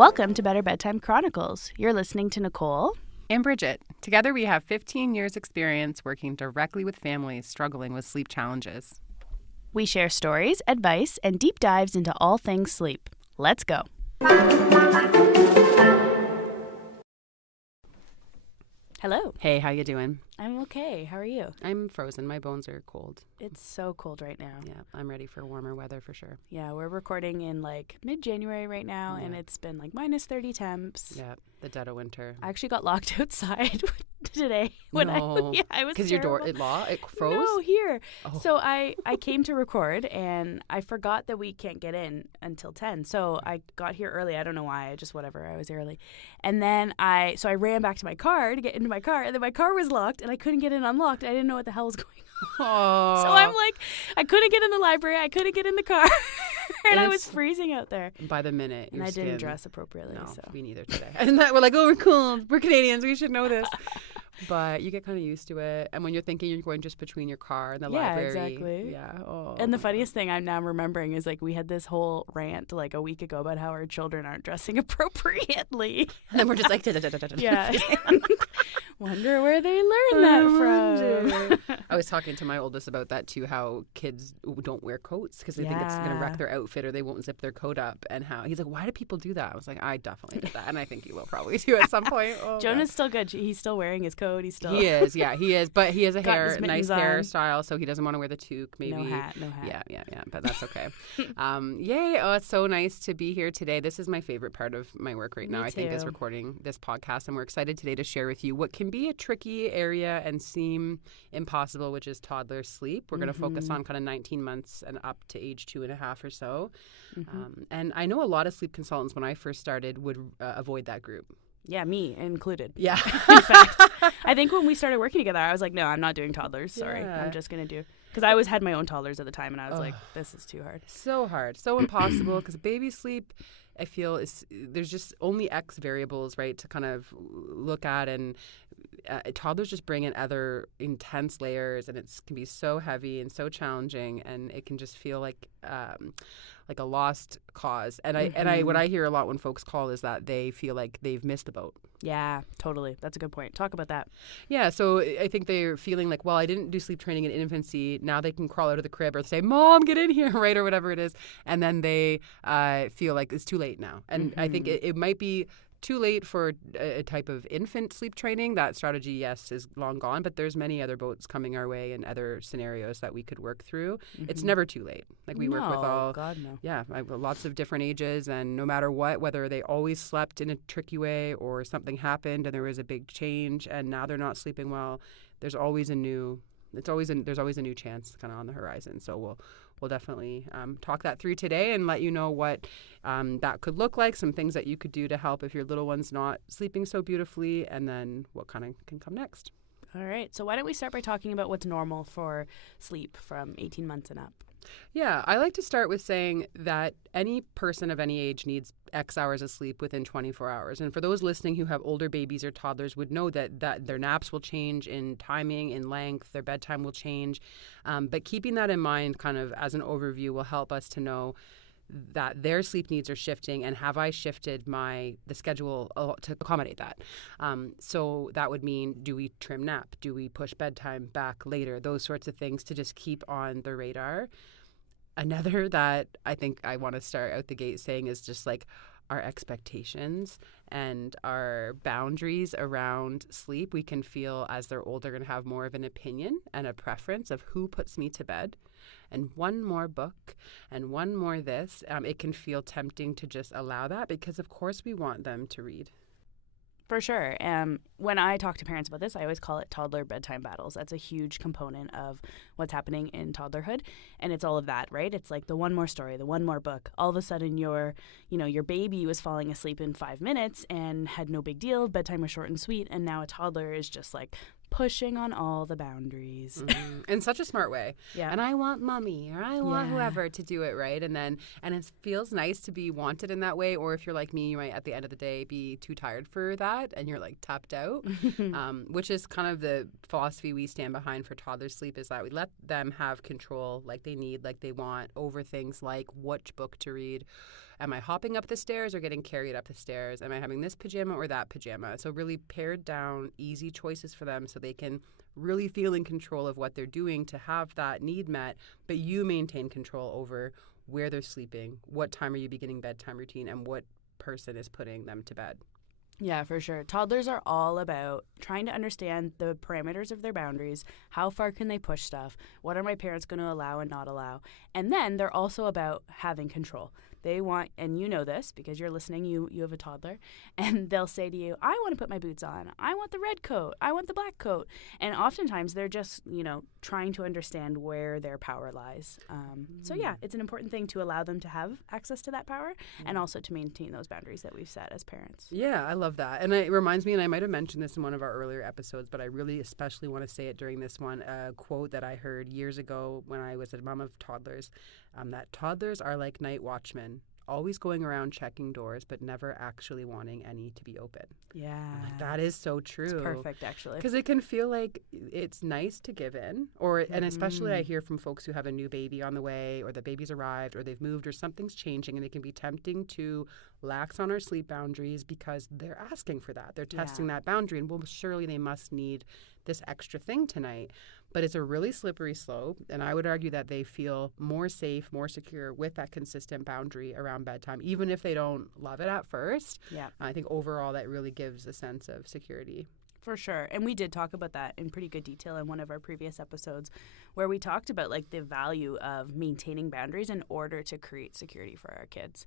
Welcome to Better Bedtime Chronicles. You're listening to Nicole and Bridget. Together we have 15 years experience working directly with families struggling with sleep challenges. We share stories, advice, and deep dives into all things sleep. Let's go. Hello. Hey, how you doing? I'm okay. How are you? I'm frozen. My bones are cold. It's so cold right now. Yeah, I'm ready for warmer weather for sure. Yeah, we're recording in like mid-January right now, and it's been like minus 30 temps. Yeah, the dead of winter. I actually got locked outside today when I was because your door it froze. No, here. Oh. So I came to record and I forgot that we can't get in until 10. So I got here early. I don't know why. I was early. And then I ran back to my car to get into my car, and then my car was locked and I couldn't get it unlocked. I didn't know what the hell was going on. Oh. So I'm like, I couldn't get in the library. I couldn't get in the car. and I was freezing out there. By the minute, and I didn't dress appropriately. No, so. me neither today. And we're like, oh, we're cool. We're Canadians. We should know this. But you get kind of used to it. And when you're thinking you're going just between your car and the library. Exactly. Yeah. Oh, and the funniest thing I'm now remembering is like we had this whole rant like a week ago about how our children aren't dressing appropriately. And then we're just like, yeah. Wonder where they learned that from. I was talking to my oldest about that too, how kids don't wear coats because they think it's going to wreck their outfit or they won't zip their coat up. And how he's like, why do people do that? I was like, I definitely did that. And I think you will probably do at some point. Oh, Jonah's still good. He's still wearing his coat. He is. Yeah, he is. But he has a nice on. hairstyle, so he doesn't want to wear the toque. Maybe No hat. Yeah. But that's okay. Yay! Oh, it's so nice to be here today. This is my favorite part of my work right now. I think is recording this podcast, and we're excited today to share with you what can be a tricky area and seem impossible, which is toddler sleep. We're going to focus on kind of 19 months and up to age 2.5 or so. And I know a lot of sleep consultants when I first started would avoid that group. Yeah, me included. Yeah. In fact, I think when we started working together, I was like, no, I'm not doing toddlers. Sorry. Yeah. I'm just going to do. Because I always had my own toddlers at the time, and I was like, this is too hard. So hard. So impossible. Because baby sleep, I feel, there's just only X variables, right, to kind of look at. And toddlers just bring in other intense layers, and it can be so heavy and so challenging, and it can just feel like a lost cause. And what I hear a lot when folks call is that they feel like they've missed the boat. Yeah, totally. That's a good point. Talk about that. Yeah, so I think they're feeling like, well, I didn't do sleep training in infancy. Now they can crawl out of the crib or say, Mom, get in here, right, or whatever it is. And then they feel like it's too late now. And I think it might be too late for a type of infant sleep training. That strategy, yes, is long gone, but there's many other boats coming our way and other scenarios that we could work through. It's never too late. Like we work with all, yeah, lots of different ages, and no matter what, whether they always slept in a tricky way or something happened and there was a big change and now they're not sleeping well, there's always a new chance kind of on the horizon. So we'll definitely talk that through today and let you know what that could look like, some things that you could do to help if your little one's not sleeping so beautifully, and then what kind of can come next. All right. So why don't we start by talking about what's normal for sleep from 18 months and up? Yeah, I like to start with saying that any person of any age needs X hours of sleep within 24 hours. And for those listening who have older babies or toddlers would know that their naps will change in timing, in length, their bedtime will change. But keeping that in mind kind of as an overview will help us to know that their sleep needs are shifting, and have I shifted the schedule to accommodate that? So that would mean, do we trim nap? Do we push bedtime back later? Those sorts of things to just keep on the radar. Another that I think I want to start out the gate saying is just like our expectations and our boundaries around sleep. We can feel as they're older going to have more of an opinion and a preference of who puts me to bed. And one more book and one more this, it can feel tempting to just allow that because, of course, we want them to read. For sure. When I talk to parents about this, I always call it toddler bedtime battles. That's a huge component of what's happening in toddlerhood. And it's all of that, right? It's like the one more story, the one more book. All of a sudden your baby was falling asleep in 5 minutes and had no big deal. Bedtime was short and sweet. And now a toddler is just like pushing on all the boundaries. In such a smart way. Yeah. And I want mommy or I want whoever to do it, right? And it feels nice to be wanted in that way. Or if you're like me, you might at the end of the day be too tired for that and you're like tapped out, which is kind of the philosophy we stand behind for toddler sleep is that we let them have control like they need, like they want, over things like which book to read. Am I hopping up the stairs or getting carried up the stairs? Am I having this pajama or that pajama? So really pared down easy choices for them so they can really feel in control of what they're doing to have that need met, but you maintain control over where they're sleeping, what time are you beginning bedtime routine, and what person is putting them to bed. Yeah, for sure. Toddlers are all about trying to understand the parameters of their boundaries. How far can they push stuff? What are my parents going to allow and not allow? And then they're also about having control. They want, and you know this because you're listening, you have a toddler, and they'll say to you, I want to put my boots on. I want the red coat. I want the black coat. And oftentimes they're just, trying to understand where their power lies. So yeah, it's an important thing to allow them to have access to that power and also to maintain those boundaries that we've set as parents. Yeah, I love that. And it reminds me, and I might have mentioned this in one of our earlier episodes, but I really especially want to say it during this one, a quote that I heard years ago when I was a mom of toddlers, that toddlers are like night watchmen, always going around checking doors, but never actually wanting any to be open. Yeah. That is so true. It's perfect, actually. Because it can feel like it's nice to give in, and especially I hear from folks who have a new baby on the way, or the baby's arrived, or they've moved, or something's changing, and it can be tempting to lax on our sleep boundaries because they're asking for that. They're testing that boundary, and well, surely they must need this extra thing tonight. But it's a really slippery slope, and I would argue that they feel more safe, more secure with that consistent boundary around bedtime, even if they don't love it at first. Yeah. I think overall that really gives a sense of security. For sure. And we did talk about that in pretty good detail in one of our previous episodes where we talked about like the value of maintaining boundaries in order to create security for our kids.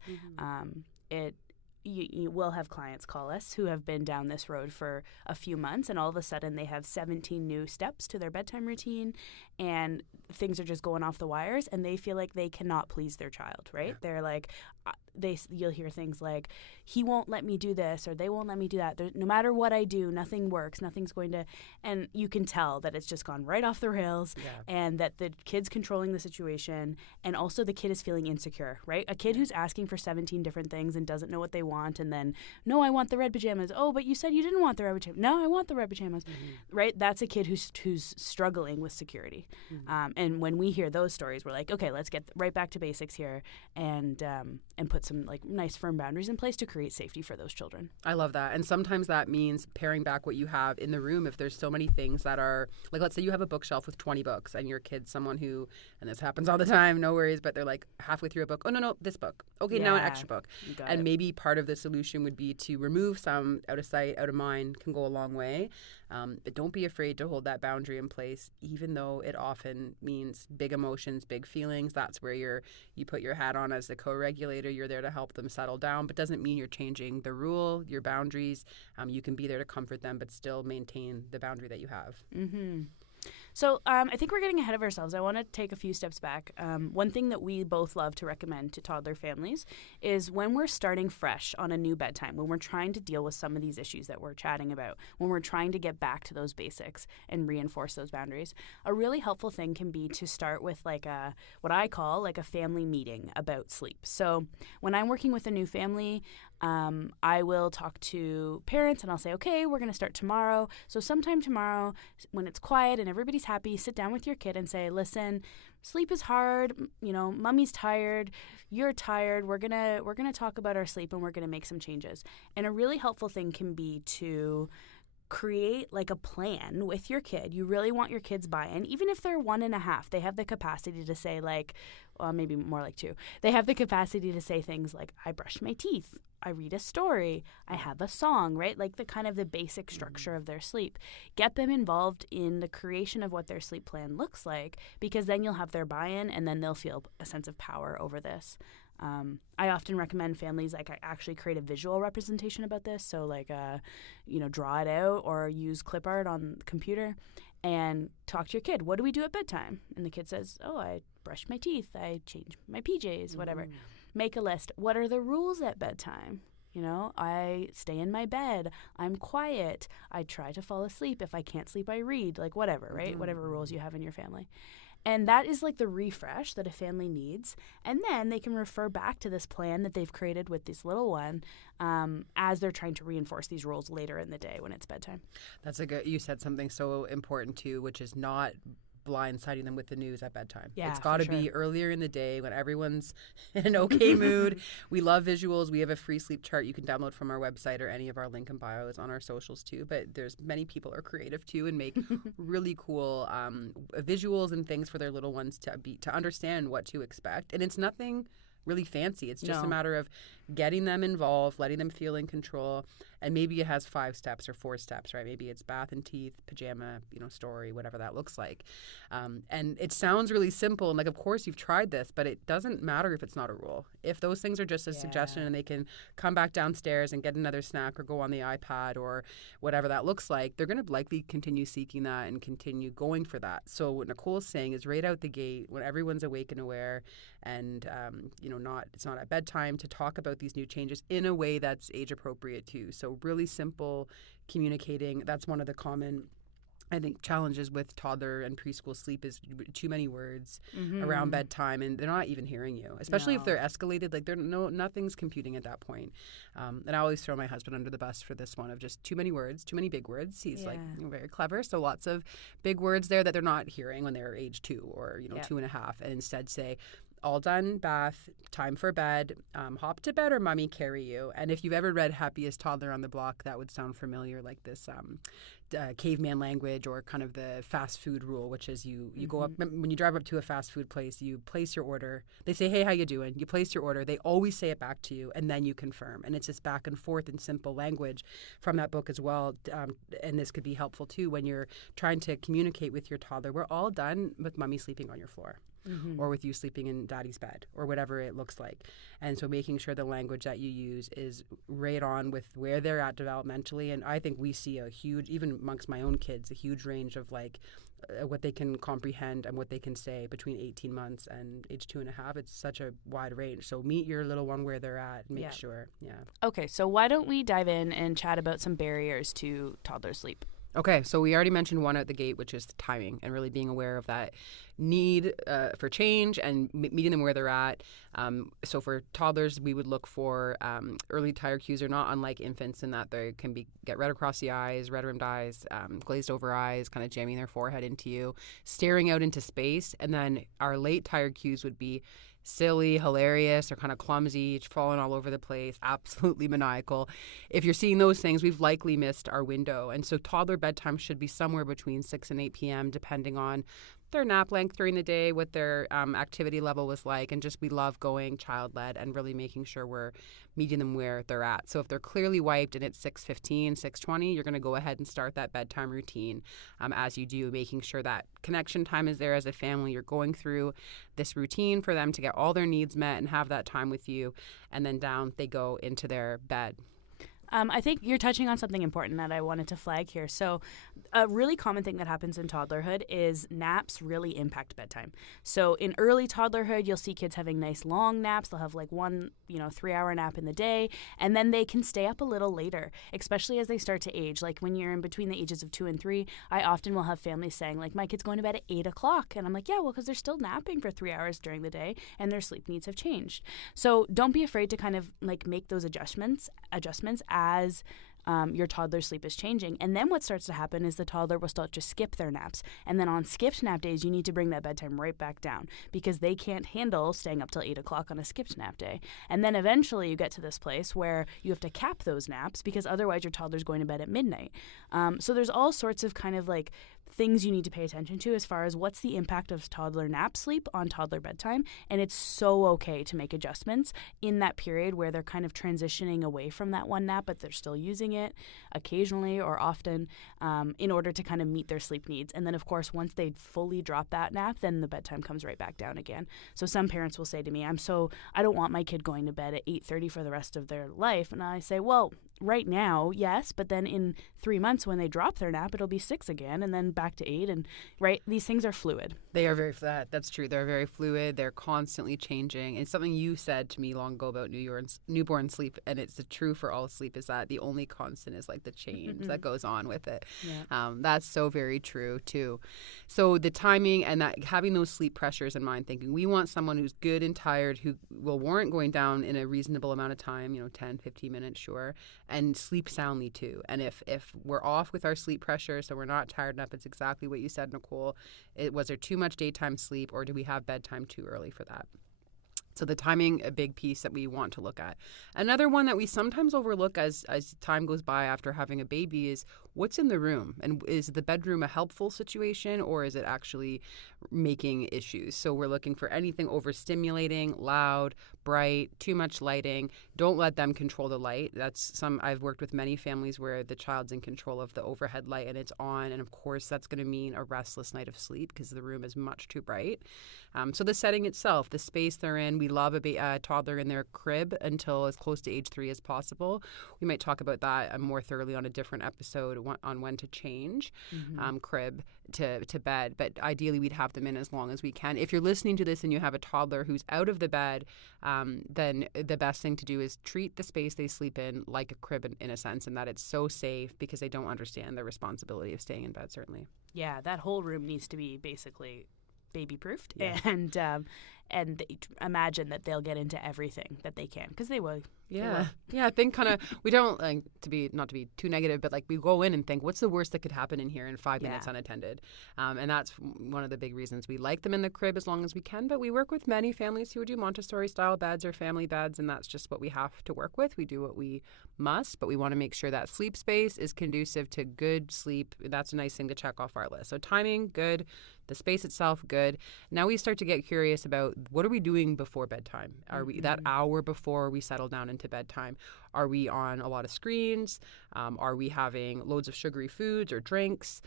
You will have clients call us who have been down this road for a few months, and all of a sudden they have 17 new steps to their bedtime routine, and things are just going off the wires, and they feel like they cannot please their child, right? Yeah. They're like, you'll hear things like, he won't let me do this, or they won't let me do that. No matter what I do, nothing works. Nothing's going to, and you can tell that it's just gone right off the rails, and that the kid's controlling the situation, and also the kid is feeling insecure, right? A kid who's asking for 17 different things and doesn't know what they want, and then, no, I want the red pajamas. Oh, but you said you didn't want the red pajamas. No, I want the red pajamas, right? That's a kid who's struggling with security. And when we hear those stories, we're like, okay, let's get right back to basics here, and put some like nice firm boundaries in place to create safety for those children. I love that. And sometimes that means paring back what you have in the room. If there's so many things that are, like, let's say you have a bookshelf with 20 books and your kid's someone who, and this happens all the time, no worries, but they're like halfway through a book, oh, no, this book. Okay, now an extra book. And maybe part of the solution would be to remove some out of sight, out of mind, can go a long way. But don't be afraid to hold that boundary in place, even though it often means big emotions, big feelings. That's where you put your hat on as the co-regulator. You're there to help them settle down, but doesn't mean you're changing the rule, your boundaries. You can be there to comfort them, but still maintain the boundary that you have. So I think we're getting ahead of ourselves. I want to take a few steps back. One thing that we both love to recommend to toddler families is when we're starting fresh on a new bedtime, when we're trying to deal with some of these issues that we're chatting about, when we're trying to get back to those basics and reinforce those boundaries, a really helpful thing can be to start with like what I call like a family meeting about sleep. So when I'm working with a new family, I will talk to parents and I'll say, okay, we're going to start tomorrow. So sometime tomorrow when it's quiet and everybody's happy, sit down with your kid and say, listen, sleep is hard. Mommy's tired. You're tired. We're going to talk about our sleep and we're going to make some changes. And a really helpful thing can be to create like a plan with your kid. You really want your kids buy-in. Even if they're 1.5, they have the capacity to say like, well, maybe more like 2. They have the capacity to say things like, I brush my teeth. I read a story. I have a song, right? Like the kind of the basic structure of their sleep. Get them involved in the creation of what their sleep plan looks like, because then you'll have their buy-in and then they'll feel a sense of power over this. I often recommend families I actually create a visual representation about this. So like, draw it out or use clip art on the computer and talk to your kid. What do we do at bedtime? And the kid says, oh, I brush my teeth. I change my PJs, whatever. Make a list. What are the rules at bedtime? I stay in my bed. I'm quiet. I try to fall asleep. If I can't sleep, I read. Like whatever, right? Whatever rules you have in your family. And that is like the refresh that a family needs. And then they can refer back to this plan that they've created with this little one as they're trying to reinforce these rules later in the day when it's bedtime. That's you said something so important too, which is not blindsiding them with the news at bedtime. Yeah, it's got to for sure. be earlier in the day when everyone's in an okay mood. We love visuals. We have a free sleep chart you can download from our website or any of our link and bios on our socials too. But there's many people are creative too and make really cool visuals and things for their little ones to understand what to expect. And it's nothing really fancy. It's just a matter of getting them involved, letting them feel in control. And maybe it has 5 steps or 4 steps, right? Maybe it's bath and teeth, pajama, story, whatever that looks like. And it sounds really simple. And like, of course you've tried this, but it doesn't matter if it's not a rule. If those things are just a suggestion and they can come back downstairs and get another snack or go on the iPad or whatever that looks like, they're going to likely continue seeking that and continue going for that. So what Nicole's saying is right out the gate when everyone's awake and aware and, it's not at bedtime to talk about these new changes in a way that's age appropriate too. So really simple communicating. That's one of the common, I think, challenges with toddler and preschool sleep is too many words around bedtime, and they're not even hearing you, especially if they're escalated. Like nothing's computing at that point. And I always throw my husband under the bus for this one of just too many words, too many big words. He's very clever, so lots of big words there that they're not hearing when they're age 2 or 2.5, and instead say, all done, bath, time for bed, hop to bed or mommy carry you. And if you've ever read Happiest Toddler on the Block, that would sound familiar, like this caveman language or kind of the fast food rule, which is you go up, when you drive up to a fast food place, you place your order. They say, hey, how you doing? You place your order. They always say it back to you, and then you confirm. And it's just back and forth in simple language from that book as well. And this could be helpful too when you're trying to communicate with your toddler. We're all done with mommy sleeping on your floor. Or with you sleeping in daddy's bed or whatever it looks like. And so making sure the language that you use is right on with where they're at developmentally. And I think we see a huge, even amongst my own kids, a huge range of like what they can comprehend and what they can say between 18 months and age 2.5. It's such a wide range. So meet your little one where they're at and make sure. Yeah. Okay, so why don't we dive in and chat about some barriers to toddler sleep? Okay, so we already mentioned one at the gate, which is the timing and really being aware of that need for change and meeting them where they're at. So for toddlers, we would look for early tired cues are not unlike infants in that they can get red across the eyes, red rimmed eyes, glazed over eyes, kind of jamming their forehead into you, staring out into space. And then our late tired cues would be silly, hilarious, or kind of clumsy, falling all over the place, absolutely maniacal. If you're seeing those things, we've likely missed our window. And so toddler bedtime should be somewhere between 6 and 8 p.m., depending on their nap length during the day, what their activity level was like, and just we love going child-led and really making sure we're meeting them where they're at. So if they're clearly wiped and it's 6:15, 6:20, you're going to go ahead and start that bedtime routine as you do, making sure that connection time is there as a family. You're going through this routine for them to get all their needs met and have that time with you, and then down they go into their bed. I think you're touching on something important that I wanted to flag here. So a really common thing that happens in toddlerhood is naps really impact bedtime. So in early toddlerhood, you'll see kids having nice long naps. They'll have like one, 3-hour nap in the day, and then they can stay up a little later, especially as they start to age. Like when you're in between the ages of 2 and 3, I often will have families saying like, my kid's going to bed at 8 o'clock. And I'm like, yeah, well, because they're still napping for 3 hours during the day and their sleep needs have changed. So don't be afraid to kind of like make those adjustments as your toddler's sleep is changing. And then what starts to happen is the toddler will start to skip their naps. And then on skipped nap days, you need to bring that bedtime right back down because they can't handle staying up till 8 o'clock on a skipped nap day. And then eventually you get to this place where you have to cap those naps because otherwise your toddler's going to bed at midnight. So there's all sorts of kind of like things you need to pay attention to as far as what's the impact of toddler nap sleep on toddler bedtime. And it's so okay to make adjustments in that period where they're kind of transitioning away from that one nap, but they're still using it occasionally or often in order to kind of meet their sleep needs. And then, of course, once they fully drop that nap, then the bedtime comes right back down again. So some parents will say to me, I don't want my kid going to bed at 8:30 for the rest of their life. And I say, well, right now, yes, but then in 3 months when they drop their nap, it'll be 6 again and then back to 8. And right, these things are fluid. They are very flat. That's true. They're very fluid. They're constantly changing. It's something you said to me long ago about newborn sleep, and it's true for all sleep, is that the only constant is like the change that goes on with it. Yeah. That's so very true too. So the timing and that having those sleep pressures in mind, thinking we want someone who's good and tired, who will warrant going down in a reasonable amount of time, 10, 15 minutes, sure, and sleep soundly too. And if we're off with our sleep pressure, so we're not tired enough, it's exactly what you said, Nicole. Was there too much daytime sleep, or do we have bedtime too early for that? So the timing, a big piece that we want to look at. Another one that we sometimes overlook as time goes by after having a baby is what's in the room. And is the bedroom a helpful situation, or is it actually making issues? So we're looking for anything overstimulating, loud, bright, too much lighting. Don't let them control the light. I've worked with many families where the child's in control of the overhead light and it's on. And of course, that's going to mean a restless night of sleep because the room is much too bright. So the setting itself, the space they're in, we love a toddler in their crib until as close to age 3 as possible. We might talk about that more thoroughly on a different episode on when to change crib to bed. But ideally, we'd have them in as long as we can. If you're listening to this and you have a toddler who's out of the bed, then the best thing to do is treat the space they sleep in like a crib in a sense, and that it's so safe because they don't understand the responsibility of staying in bed, certainly. Yeah, that whole room needs to be basically baby-proofed, yeah. and imagine that they'll get into everything that they can, because they will. Yeah. I think kind of we don't like not to be too negative, but like we go in and think, what's the worst that could happen in here in 5 minutes unattended? And that's one of the big reasons we like them in the crib as long as we can. But we work with many families who do Montessori style beds or family beds, and that's just what we have to work with. We do what we must, but we want to make sure that sleep space is conducive to good sleep. That's a nice thing to check off our list. So timing, good. The space itself, good. Now we start to get curious about what are we doing before bedtime? Are we that hour before we settle down into bedtime? Are we on a lot of screens? Are we having loads of sugary foods or drinks,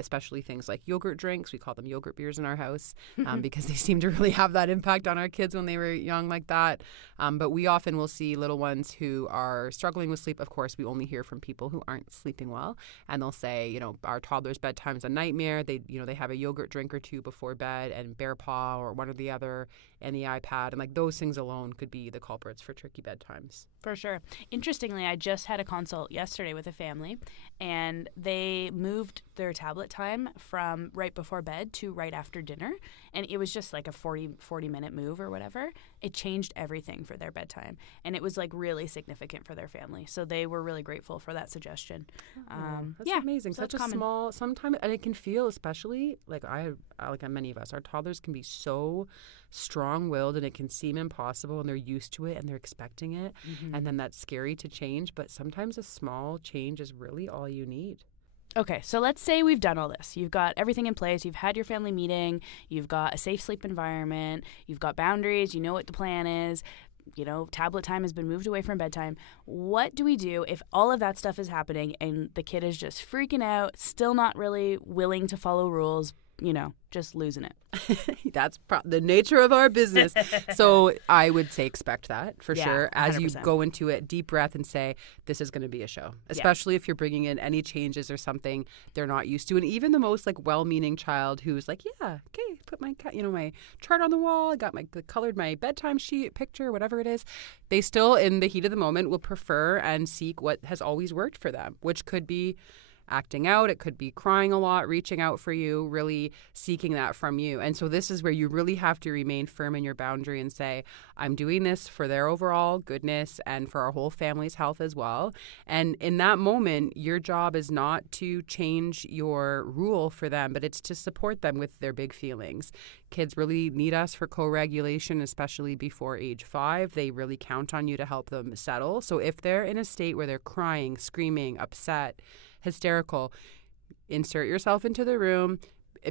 especially things like yogurt drinks? We call them yogurt beers in our house because they seem to really have that impact on our kids when they were young like that. But we often will see little ones who are struggling with sleep. Of course, we only hear from people who aren't sleeping well. And they'll say, our toddler's bedtime is a nightmare. They have a yogurt drink or two before bed and bear paw or one or the other and the iPad. And like those things alone could be the culprits for tricky bedtimes. For sure. Interestingly, I just had a consult yesterday with a family, and they moved their tablet time from right before bed to right after dinner. And it was just like a 40-minute move or whatever. It changed everything for their bedtime. And it was like really significant for their family. So they were really grateful for that suggestion. That's amazing. Such a small, sometimes, and it can feel, especially like like many of us, our toddlers can be so strong-willed and it can seem impossible, and they're used to it and they're expecting it. And then that's scary to change. But sometimes a small change is really all you need. Okay, so let's say we've done all this. You've got everything in place. You've had your family meeting. You've got a safe sleep environment. You've got boundaries. You know what the plan is. Tablet time has been moved away from bedtime. What do we do if all of that stuff is happening and the kid is just freaking out, still not really willing to follow rules, just losing it? That's the nature of our business. So I would say expect that for sure. As 100%. You go into it, deep breath and say, this is going to be a show, especially if you're bringing in any changes or something they're not used to. And even the most well-meaning child who's like, yeah, okay, put my my chart on the wall, I got colored my bedtime sheet, picture, whatever it is. They still, in the heat of the moment, will prefer and seek what has always worked for them, which could be acting out. It could be crying a lot, reaching out for you, really seeking that from you. And so this is where you really have to remain firm in your boundary and say, I'm doing this for their overall goodness and for our whole family's health as well. And in that moment, your job is not to change your rule for them, but it's to support them with their big feelings. Kids really need us for co-regulation, especially before age 5. They really count on you to help them settle. So if they're in a state where they're crying, screaming, upset, hysterical, insert yourself into the room.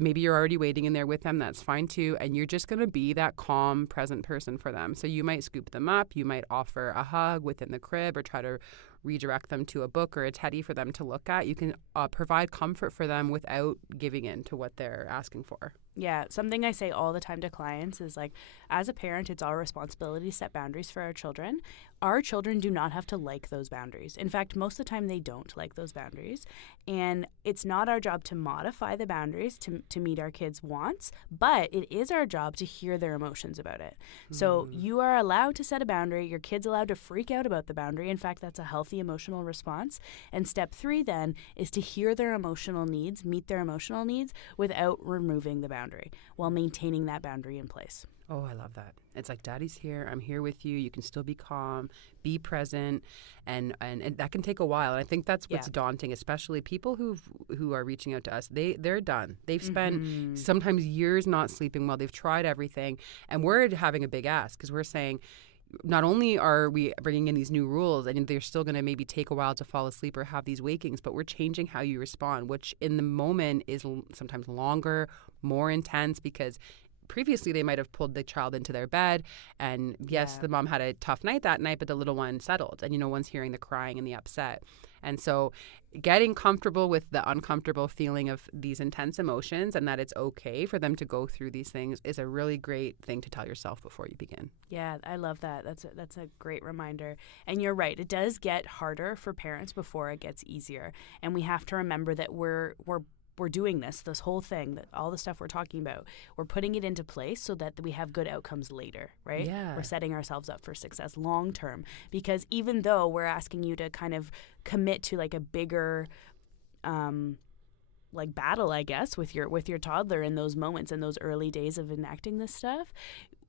Maybe you're already waiting in there with them. That's fine too. And you're just going to be that calm, present person for them. So you might scoop them up. You might offer a hug within the crib or try to redirect them to a book or a teddy for them to look at. You can provide comfort for them without giving in to what they're asking for. Yeah, something I say all the time to clients is like, as a parent, it's our responsibility to set boundaries for our children. Our children do not have to like those boundaries. In fact, most of the time they don't like those boundaries. And it's not our job to modify the boundaries to meet our kids' wants, but it is our job to hear their emotions about it. So you are allowed to set a boundary. Your kid's allowed to freak out about the boundary. In fact, that's a healthy emotional response. And step 3 then is to hear their emotional needs, meet their emotional needs without removing the boundary while maintaining that boundary in place. Oh, I love that. It's like, Daddy's here. I'm here with you. You can still be calm, be present, and that can take a while. And I think that's what's daunting, especially people who are reaching out to us. They're done. They've spent sometimes years not sleeping well. They've tried everything, and we're having a big ask because we're saying, not only are we bringing in these new rules and they're still going to maybe take a while to fall asleep or have these wakings, but we're changing how you respond, which in the moment is sometimes longer, more intense, because previously they might have pulled the child into their bed and yes, the mom had a tough night that night, but the little one settled and, one's hearing the crying and the upset. And so getting comfortable with the uncomfortable feeling of these intense emotions and that it's okay for them to go through these things is a really great thing to tell yourself before you begin. Yeah, I love that. That's a great reminder. And you're right. It does get harder for parents before it gets easier. And we have to remember that we're doing this whole thing, that all the stuff we're talking about, we're putting it into place so that we have good outcomes later, right? Yeah. We're setting ourselves up for success long term, because even though we're asking you to kind of commit to like a bigger like battle, I guess, with your toddler in those moments, in those early days of enacting this stuff,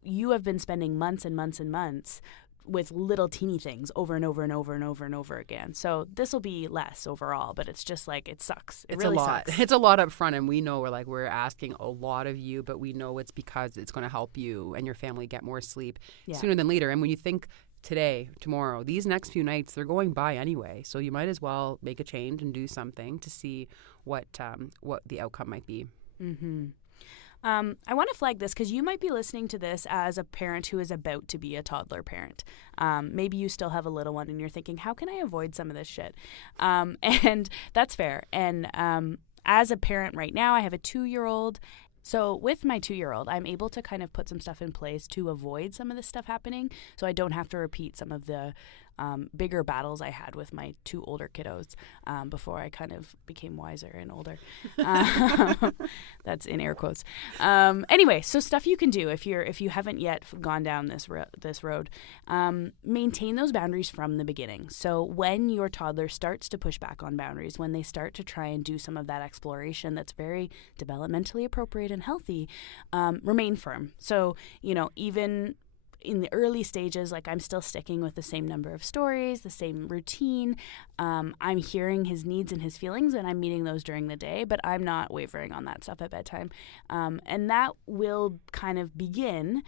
you have been spending months and months and months with little teeny things over and over and over and over and over again. So this will be less overall, but it's just like, it sucks. It really sucks. It's a lot up front, and we know we're asking a lot of you, but we know it's because it's going to help you and your family get more sleep sooner than later. And when you think today, tomorrow, these next few nights, they're going by anyway. So you might as well make a change and do something to see what the outcome might be. Mm-hmm. I want to flag this because you might be listening to this as a parent who is about to be a toddler parent. Maybe you still have a little one and you're thinking, how can I avoid some of this shit? And that's fair. And as a parent right now, I have a 2-year-old. So with my 2-year-old, I'm able to kind of put some stuff in place to avoid some of this stuff happening, so I don't have to repeat some of the bigger battles I had with my 2 older kiddos before I kind of became wiser and older. That's in air quotes. Anyway, so stuff you can do if you haven't yet gone down this road. Maintain those boundaries from the beginning. So when your toddler starts to push back on boundaries, when they start to try and do some of that exploration that's very developmentally appropriate and healthy, remain firm. So, even in the early stages, like, I'm still sticking with the same number of stories, the same routine. I'm hearing his needs and his feelings, and I'm meeting those during the day, but I'm not wavering on that stuff at bedtime. And that will kind of begin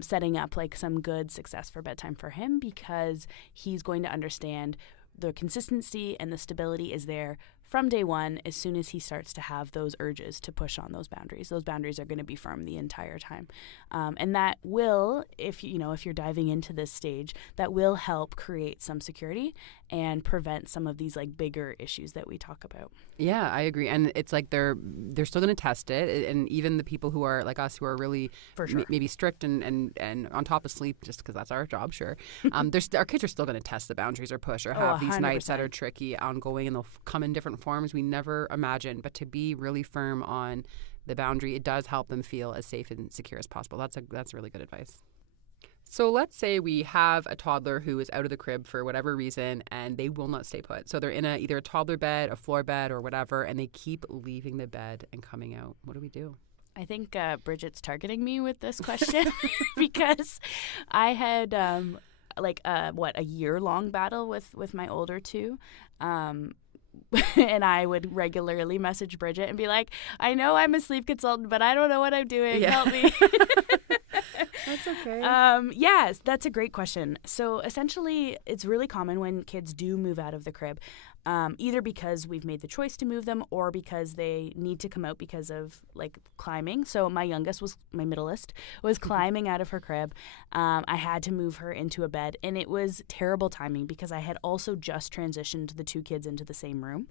setting up like some good success for bedtime for him, because he's going to understand the consistency and the stability is there from day one. As soon as he starts to have those urges to push on those boundaries are going to be firm the entire time. And that will, if you're diving into this stage, that will help create some security and prevent some of these like bigger issues that we talk about. Yeah, I agree. And it's like they're still going to test it. And even the people who are like us, who are really for sure maybe strict and on top of sleep, just because that's our job, sure. Our kids are still going to test the boundaries or push or have these nights that are tricky, ongoing, and they'll come in different forms we never imagined. But to be really firm on the boundary, it does help them feel as safe and secure as possible. That's really good advice. So let's say we have a toddler who is out of the crib for whatever reason and they will not stay put. So they're in either a toddler bed, a floor bed, or whatever, and they keep leaving the bed and coming out. What do we do? I think Bridget's targeting me with this question because I had a year-long battle with my older 2. And I would regularly message Bridget and be like, I know I'm a sleep consultant, but I don't know what I'm doing. Yeah. Help me. That's okay. Yes, that's a great question. So essentially, it's really common when kids do move out of the crib, either because we've made the choice to move them or because they need to come out because of like climbing. So my middleest was climbing out of her crib. I had to move her into a bed, and it was terrible timing because I had also just transitioned the 2 kids into the same room.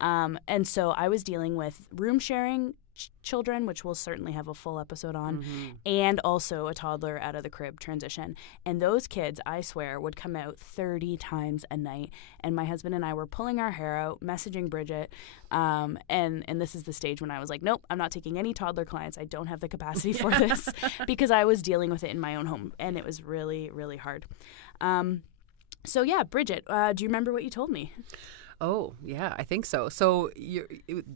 And so I was dealing with room sharing children, which we'll certainly have a full episode on, and also a toddler out of the crib transition. And those kids, I swear, would come out 30 times a night. And my husband and I were pulling our hair out, messaging Bridget. And this is the stage when I was like, nope, I'm not taking any toddler clients. I don't have the capacity for this, because I was dealing with it in my own home. And it was really, really hard. So yeah, Bridget, do you remember what you told me? Oh, yeah, I think so. So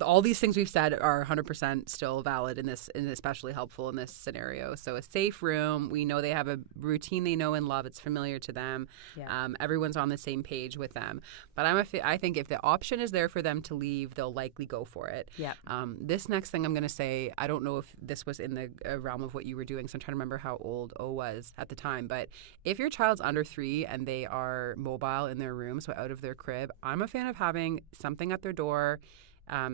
all these things we've said are 100% still valid in this, and especially helpful in this scenario. So a safe room, we know they have a routine they know and love. It's familiar to them. Yeah. Everyone's on the same page with them. But I think if the option is there for them to leave, they'll likely go for it. Yeah. This next thing I'm going to say, I don't know if this was in the realm of what you were doing, so I'm trying to remember how old O was at the time. But if your child's under 3 and they are mobile in their room, so out of their crib, I'm a fan of having something at their door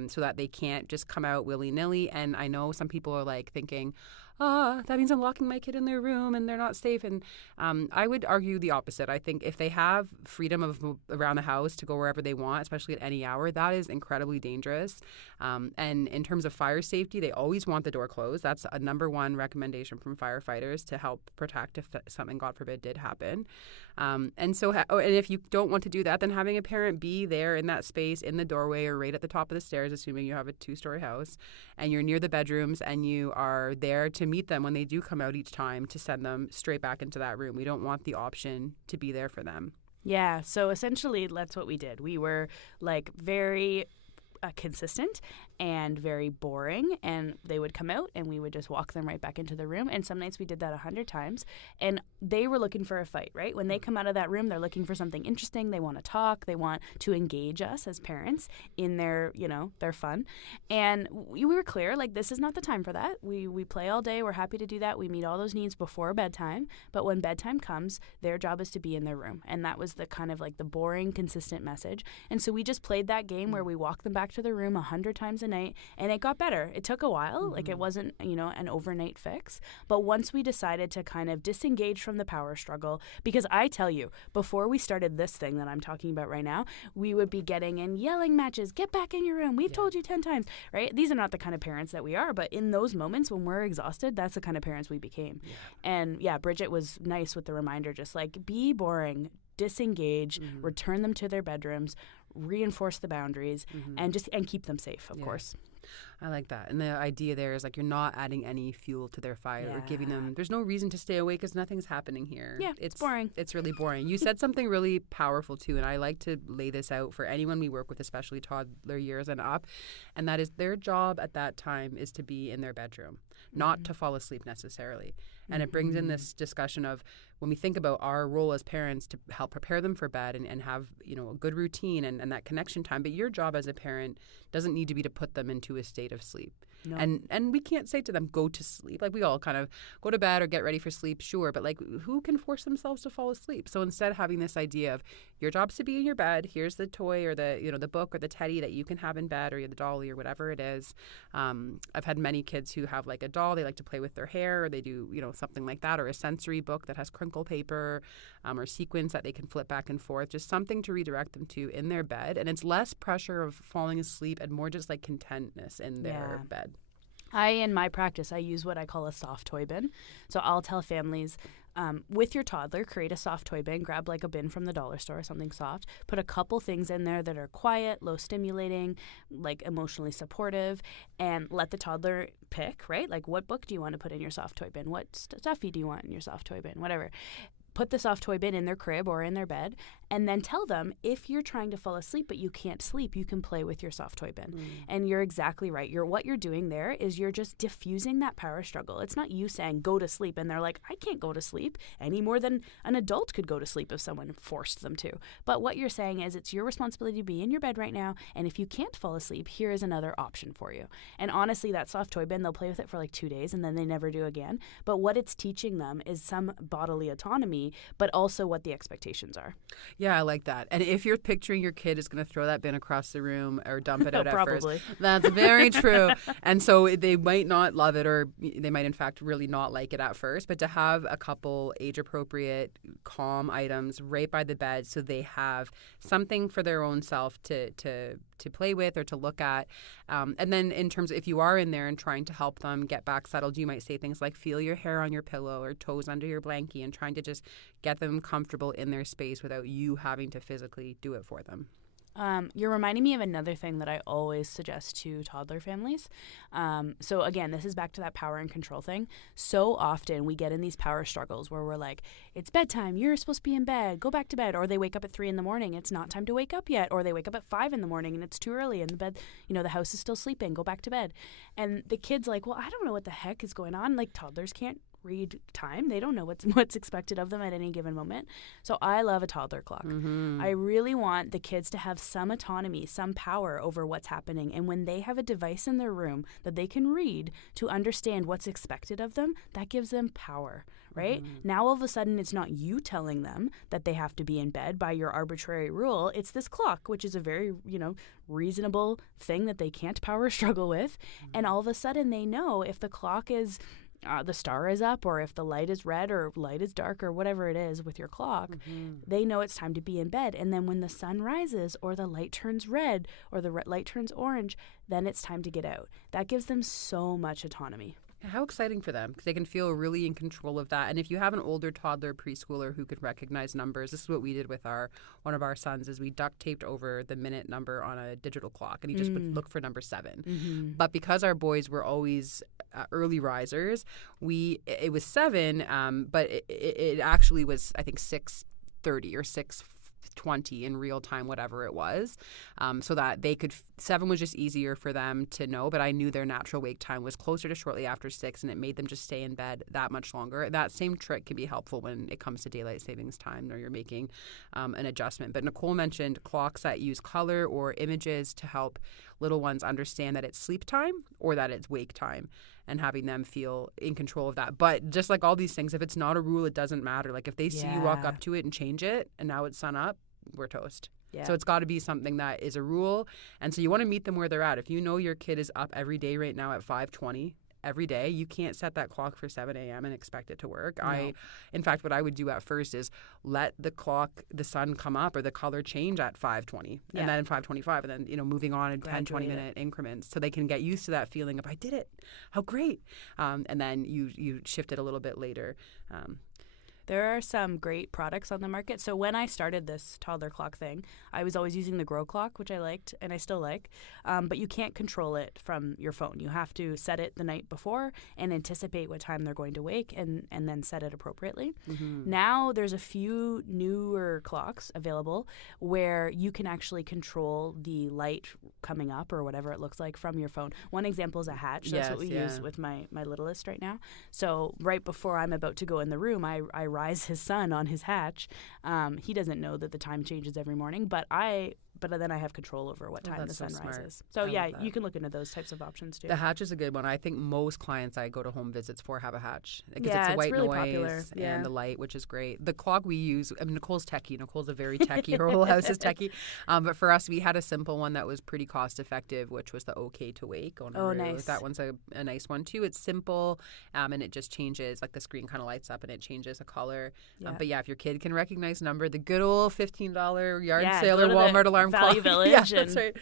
so that they can't just come out willy-nilly. And I know some people are like thinking, that means I'm locking my kid in their room and they're not safe. And I would argue the opposite. I think if they have freedom of around the house to go wherever they want, especially at any hour, that is incredibly dangerous. And in terms of fire safety, they always want the door closed. That's a number one recommendation from firefighters to help protect if something, God forbid, did happen. And if you don't want to do that, then having a parent be there in that space, in the doorway or right at the top of the stairs, assuming you have a 2-story house, and you're near the bedrooms and you are there to meet them when they do come out each time, to send them straight back into that room. We don't want the option to be there for them. Yeah, so essentially that's what we did. We were like very consistent and very boring, and they would come out and we would just walk them right back into the room. And some nights we did that 100 times, and they were looking for a fight, right? When they come out of that room, they're looking for something interesting. They want to talk. They want to engage us as parents in their fun. And we were clear, like, this is not the time for that. We play all day. We're happy to do that. We meet all those needs before bedtime, but when bedtime comes, their job is to be in their room. And that was the kind of like the boring, consistent message. And so we just played that game where we walked them back to the room 100 times a night, and it got better. It took a while. Like, it wasn't, an overnight fix. But once we decided to kind of disengage from the power struggle, because I tell you, before we started this thing that I'm talking about right now, we would be getting in yelling matches, get back in your room, we've told you 10 times, right? These are not the kind of parents that we are, but in those moments when we're exhausted, that's the kind of parents we became. Yeah. And yeah, Bridget was nice with the reminder, just like, be boring, disengage, return them to their bedrooms, reinforce the boundaries, and keep them safe, of course. I like that. And the idea there is like, you're not adding any fuel to their fire or giving them, there's no reason to stay awake because nothing's happening here. Yeah, it's boring. It's really boring. You said something really powerful too, and I like to lay this out for anyone we work with, especially toddler years and up, and that is their job at that time is to be in their bedroom, not to fall asleep necessarily. And it brings in this discussion of, when we think about our role as parents to help prepare them for bed and have, a good routine and that connection time. But your job as a parent doesn't need to be to put them into a state of sleep. No. And we can't say to them, go to sleep. Like, we all kind of go to bed or get ready for sleep, sure. But like, who can force themselves to fall asleep? So instead, having this idea of your job's to be in your bed, here's the toy or the book or the teddy that you can have in bed, or the dolly or whatever it is. I've had many kids who have like a doll they like to play with their hair, or they do, something like that, or a sensory book that has crinkle paper or sequins that they can flip back and forth, just something to redirect them to in their bed. And it's less pressure of falling asleep and more just like contentness in their bed. In my practice, I use what I call a soft toy bin. So I'll tell families, with your toddler, create a soft toy bin. Grab like a bin from the dollar store, something soft. Put a couple things in there that are quiet, low stimulating, like emotionally supportive, and let the toddler pick, right? Like, what book do you want to put in your soft toy bin? What stuffy do you want in your soft toy bin? Whatever. Put the soft toy bin in their crib or in their bed, and then tell them, if you're trying to fall asleep but you can't sleep, you can play with your soft toy bin. And you're exactly right. What you're doing there is you're just diffusing that power struggle. It's not you saying go to sleep and they're like, I can't go to sleep any more than an adult could go to sleep if someone forced them to. But what you're saying is, it's your responsibility to be in your bed right now, and if you can't fall asleep, here is another option for you. And honestly, that soft toy bin, they'll play with it for like 2 days and then they never do again. But what it's teaching them is some bodily autonomy autonomy, but also what the expectations are. Yeah, I like that. And if you're picturing your kid is going to throw that bin across the room or dump it out at Probably. first, that's very true. And so they might not love it, or they might in fact really not like it at first, but to have a couple age-appropriate, calm items right by the bed so they have something for their own self to play with or to look at. And then in terms of if you are in there and trying to help them get back settled, you might say things like feel your hair on your pillow or toes under your blankie, and trying to just get them comfortable in their space without you having to physically do it for them. You're reminding me of another thing that I always suggest to toddler families. So again, this is back to that power and control thing. So often we get in these power struggles where we're like, it's bedtime, you're supposed to be in bed, go back to bed. Or they wake up at 3 a.m, it's not time to wake up yet. Or they wake up at 5 a.m. and it's too early and the bed, the house is still sleeping, go back to bed. And the kid's like, well, I don't know what the heck is going on. Like, toddlers can't read time. They don't know what's expected of them at any given moment. So I love a toddler clock. Mm-hmm. I really want the kids to have some autonomy, some power over what's happening. And when they have a device in their room that they can read to understand what's expected of them, that gives them power, right? Mm-hmm. Now all of a sudden it's not you telling them that they have to be in bed by your arbitrary rule. It's this clock, which is a very, reasonable thing that they can't power struggle with. Mm-hmm. And all of a sudden they know if the clock is the star is up, or if the light is red or light is dark or whatever it is with your clock, they know it's time to be in bed. And then when the sun rises or the light turns red or the light turns orange, then it's time to get out. That gives them so much autonomy. How exciting for them, because they can feel really in control of that. And if you have an older toddler preschooler who could recognize numbers, this is what we did with one of our sons, is we duct taped over the minute number on a digital clock, and he just would look for number 7. Mm-hmm. But because our boys were always early risers, it was 7, but it actually was, I think, 6:30 or 6:20 in real time, whatever it was, so that they could 7 was just easier for them to know, but I knew their natural wake time was closer to shortly after 6, and it made them just stay in bed that much longer. That same trick can be helpful when it comes to daylight savings time or you're making an adjustment. But Nicole mentioned clocks that use color or images to help little ones understand that it's sleep time or that it's wake time, and having them feel in control of that. But just like all these things, if it's not a rule, it doesn't matter. Like if they see you walk up to it and change it and now it's sun up, we're toast. Yeah. So it's got to be something that is a rule. And so you want to meet them where they're at. If you know your kid is up every day right now at 5:20 every day, you can't set that clock for 7 a.m. and expect it to work. No. In fact, what I would do at first is let the sun come up or the color change at 5:20 and then 5:25 and then, moving on in 10, 20 minute increments so they can get used to that feeling of I did it. How great. And then you shift it a little bit later. There are some great products on the market. So when I started this toddler clock thing, I was always using the Grow clock, which I liked and I still like. But you can't control it from your phone. You have to set it the night before and anticipate what time they're going to wake and then set it appropriately. Mm-hmm. Now there's a few newer clocks available where you can actually control the light coming up or whatever it looks like from your phone. One example is a Hatch. That's what we use with my littlest right now. So right before I'm about to go in the room, I rise his son on his Hatch. He doesn't know that the time changes every morning, but then I have control over what time the sun rises. So you can look into those types of options too. The Hatch is a good one. I think most clients I go to home visits for have a Hatch because it's a white really noise popular. And the light, which is great. The clock we use, Nicole's techie. Nicole's a very techie. Her whole house is techie. But for us, we had a simple one that was pretty cost effective, which was the OK to Wake. Nice. That one's a nice one too. It's simple and it just changes, like the screen kind of lights up and it changes a color. But if your kid can recognize number, the good old $15 yard sale or Walmart alarm Value clock. Village. That's right.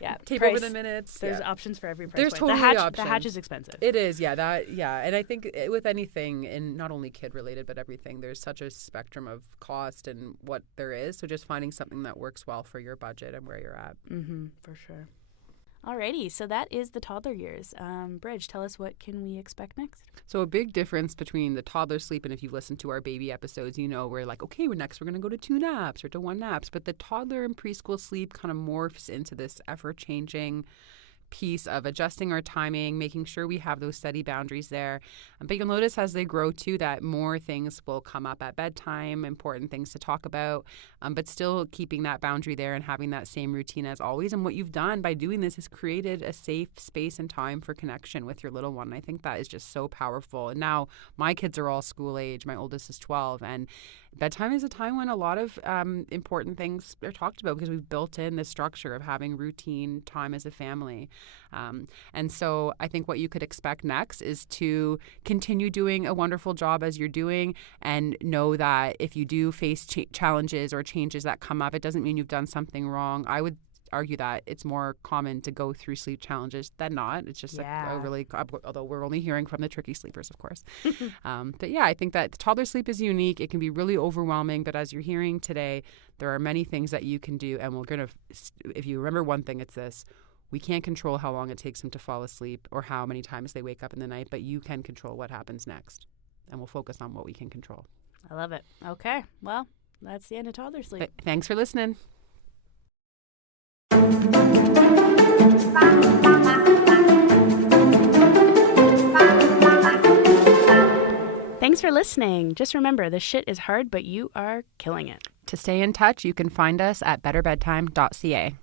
Yeah, tape price, over the minutes. There's options for every price There's point. totally options. The Hatch is expensive. It is, and I think with anything, and not only kid related, but everything, there's such a spectrum of cost and what there is. So just finding something that works well for your budget and where you're at. Mm-hmm, for sure. Alrighty, so that is the toddler years. Bridge, tell us what can we expect next? So a big difference between the toddler sleep, and if you've listened to our baby episodes, we're like, okay, we're going to go to 2 naps or to 1 naps. But the toddler and preschool sleep kind of morphs into this ever-changing piece of adjusting our timing, making sure we have those steady boundaries there. But you'll notice as they grow too that more things will come up at bedtime, important things to talk about, but still keeping that boundary there and having that same routine as always. And what you've done by doing this is created a safe space and time for connection with your little one. I think that is just so powerful. And now my kids are all school age. My oldest is 12, and bedtime is a time when a lot of important things are talked about because we've built in the structure of having routine time as a family. And so I think what you could expect next is to continue doing a wonderful job as you're doing, and know that if you do face challenges or changes that come up, it doesn't mean you've done something wrong. I would argue that it's more common to go through sleep challenges than not. It's just although we're only hearing from the tricky sleepers, of course. But yeah, I think that toddler sleep is unique. It can be really overwhelming, but as you're hearing today, there are many things that you can do. And if you remember one thing, it's this: we can't control how long it takes them to fall asleep or how many times they wake up in the night, but you can control what happens next. And we'll focus on what we can control. I love it. Okay. Well, that's the end of toddler sleep. But thanks for listening. Thanks for listening. Just remember, the shit is hard, but you are killing it. To stay in touch, you can find us at betterbedtime.ca.